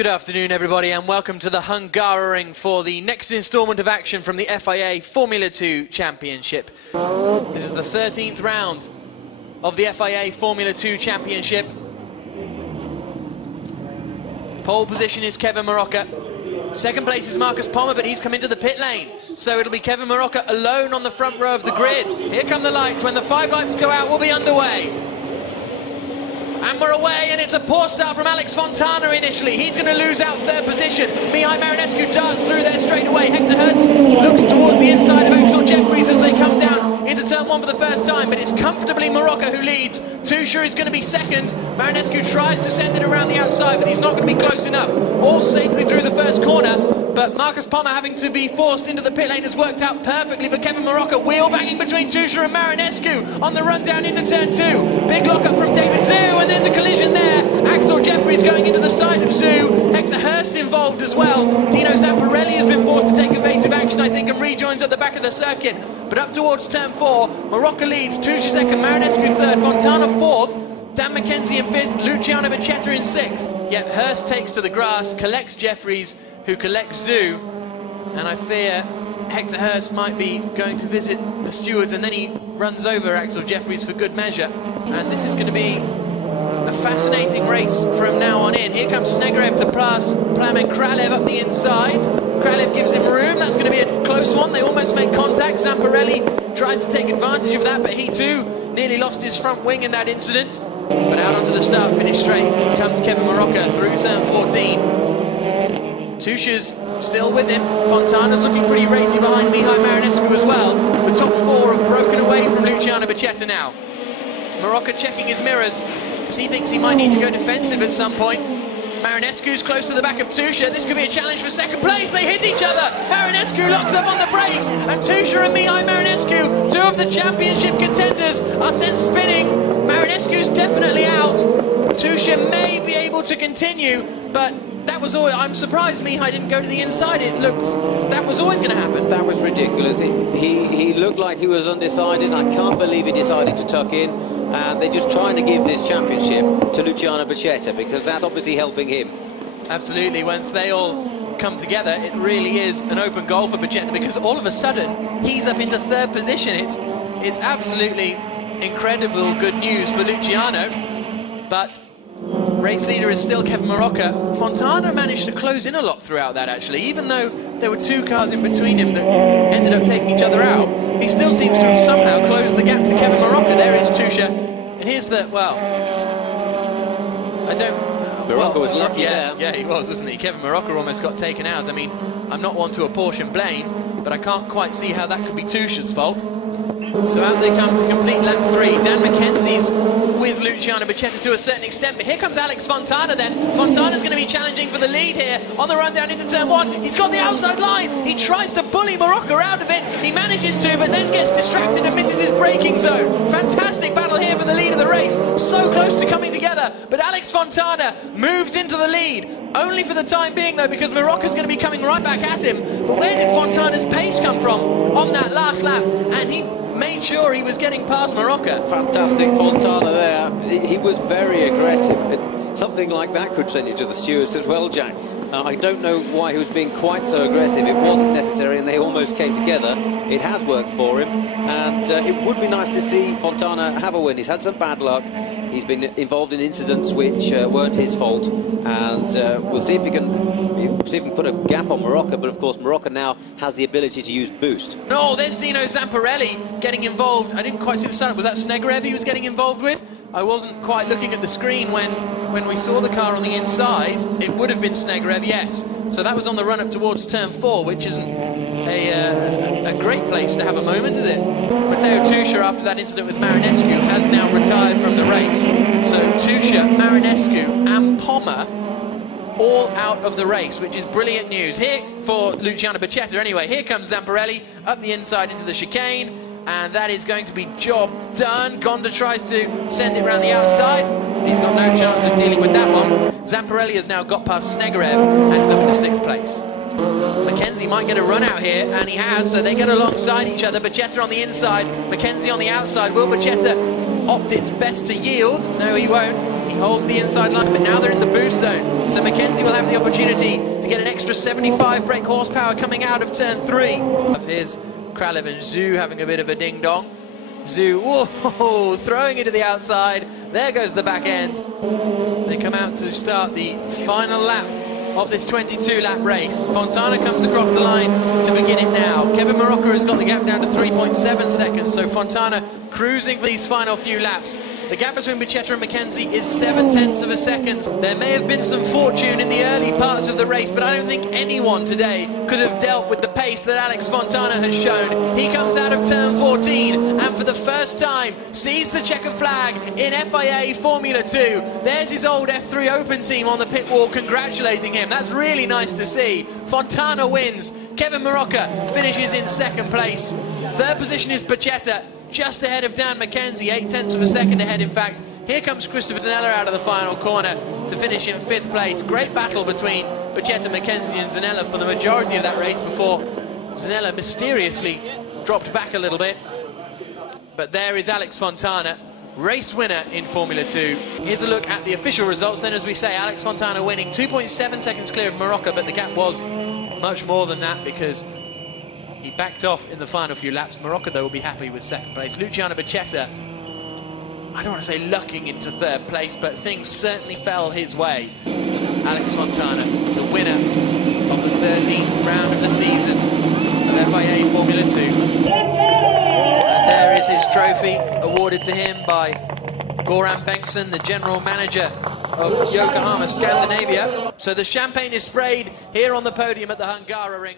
Good afternoon, everybody, and welcome to the Hungaroring for the next instalment of action from the FIA Formula 2 Championship. This is the 13th round of the FIA Formula 2 Championship. Pole position is Kevin Marocca. Second place is Marcus Pommer, but he's come into the pit lane. So it'll be Kevin Marocca alone on the front row of the grid. Here come the lights. When the 5 lights go out, we'll be underway. And we're away, and it's a poor start from Alex Fontana initially. He's going to lose out third position. Mihai Marinescu darts through there straight away. Hector Hurst looks towards the inside of Axel Jeffries as they come down into turn 1 for the first time, but it's comfortably Marocca who leads. Tusha is going to be second. Marinescu tries to send it around the outside, but he's not going to be close enough. All safely through the first corner, but Marcus Pommer having to be forced into the pit lane has worked out perfectly for Kevin Marocca. Wheel banging between Tusha and Marinescu on the run down into turn 2. Big lock up from David Zhu, and there's a collision there. Axel Jeffries going into the side of Zhu. Hector Hurst involved as well. Dino Zamparelli has been forced to take evasive action, I think, and rejoins at the back of the circuit. But up towards turn 4, Marocca leads, Tusha second, Marinescu third, Fontana fourth, Dan McKenzie in 5th, Luciano Becchetta in 6th. Yet Hurst takes to the grass, collects Jeffries, who collects Zhu, and I fear Hector Hurst might be going to visit the stewards, and then he runs over Axel Jeffries for good measure. And this is going to be a fascinating race from now on in. Here comes Snegerev to pass Plamen Kralev up the inside. Kralev gives him room. That's going to be a close one. They almost make contact. Zamparelli tries to take advantage of that, but he too nearly lost his front wing in that incident. But out onto the start finish straight comes Kevin Marocca through turn 14. Tusha's still with him. Fontana's looking pretty racy behind Mihai Marinescu as well. The top 4 have broken away from Luciano Becchetta now. Marocca checking his mirrors because he thinks he might need to go defensive at some point. Marinescu's close to the back of Tusha. This could be a challenge for second place. They hit each other. Marinescu locks up on the brakes, and Tusha and Mihai Marinescu, 2 of the championship contenders, are sent spinning. Marinescu's definitely out. Tusha may be able to continue, but that was all. I'm surprised Mihai didn't go to the inside. It looked that was always going to happen. That was ridiculous. He looked like he was undecided. I can't believe he decided to tuck in. And they're just trying to give this championship to Luciano Becchetta because that's obviously helping him. Absolutely. Once they all come together, it really is an open goal for Becchetta because all of a sudden he's up into 3rd position. It's absolutely incredible good news for Luciano, but race leader is still Kevin Marocca. Fontana managed to close in a lot throughout that, actually. Even though there were 2 cars in between him that ended up taking each other out, he still seems to have somehow closed the gap to Kevin Marocca. There is Tusha. And here's the, well, I don't... Marocca was lucky there. Yeah, he was, wasn't he? Kevin Marocca almost got taken out. I mean, I'm not one to apportion blame, but I can't quite see how that could be Tusha's fault. So out they come to complete lap 3. Dan McKenzie's with Luciano Becchetta to a certain extent, but here comes Alex Fontana then. Fontana's going to be challenging for the lead here on the run down into turn 1. He's got the outside line. He tries to bully Marocca out of it. He manages to, but then gets distracted and misses his braking zone. Fantastic battle here for the lead of the race. So close to coming together, but Alex Fontana moves into the lead. Only for the time being, though, because Marocca's going to be coming right back at him. But where did Fontana's pace come from on that last lap? And he made sure he was getting past Marocca. Fantastic Fontana there. He was very aggressive. Something like that could send you to the stewards as well, Jack. I don't know why he was being quite so aggressive. It wasn't necessary, and they almost came together. It has worked for him, and it would be nice to see Fontana have a win. He's had some bad luck. He's been involved in incidents which weren't his fault, and we'll see if he can put a gap on Marocca. But of course, Marocca now has the ability to use boost. No, there's Dino Zamparelli getting involved. I didn't quite see the start. Was that Snegerev he was getting involved with? I wasn't quite looking at the screen when we saw the car on the inside. It would have been Snegerev, yes. So that was on the run up towards turn 4, which isn't a great place to have a moment, is it? Matteo Tusha, after that incident with Marinescu, has now retired from the race. So Tusha, Marinescu and Pommer all out of the race, which is brilliant news. Here for Luciano Becchetta anyway. Here comes Zamparelli up the inside into the chicane. And that is going to be job done. Gonda tries to send it around the outside. He's got no chance of dealing with that one. Zamparelli has now got past Snegerev and is up into 6th place. McKenzie might get a run out here, and he has, so they get alongside each other. Becchetta on the inside, McKenzie on the outside. Will Becchetta opt its best to yield? No, he won't. He holds the inside line, but now they're in the boost zone. So Mackenzie will have the opportunity to get an extra 75 brake horsepower coming out of turn 3. Here's Kralev and Zhu having a bit of a ding-dong. Zhu, whoa, throwing it to the outside. There goes the back end. They come out to start the final lap of this 22-lap race. Fontana comes across the line to begin it now. Kevin Marocca has got the gap down to 3.7 seconds, so Fontana cruising for these final few laps. The gap between Becchetta and Mackenzie is 0.7 of a second. There may have been some fortune in the early parts of the race, but I don't think anyone today could have dealt with the pace that Alex Fontana has shown. He comes out of turn 14 and for the first time sees the checkered flag in FIA Formula 2. There's his old F3 Open team on the pit wall congratulating him. That's really nice to see. Fontana wins. Kevin Marocca finishes in 2nd place. 3rd position is Becchetta, just ahead of Dan Mackenzie, 0.8 of a second ahead, in fact. Here comes Christopher Zanella out of the final corner to finish in 5th place. Great battle between Becchetta, Mackenzie and Zanella for the majority of that race before Zanella mysteriously dropped back a little bit. But there is Alex Fontana, race winner in Formula 2. Here's a look at the official results. Then, as we say, Alex Fontana winning, 2.7 seconds clear of Marocca, but the gap was much more than that because he backed off in the final few laps. Marocca, though, will be happy with 2nd place. Luciano Becchetta, I don't want to say lucking into 3rd place, but things certainly fell his way. Alex Fontana, the winner of the 13th round of the season of FIA Formula 2. And there is his trophy, awarded to him by Goran Bengtsson, the general manager of Yokohama Scandinavia. So the champagne is sprayed here on the podium at the Hungaroring.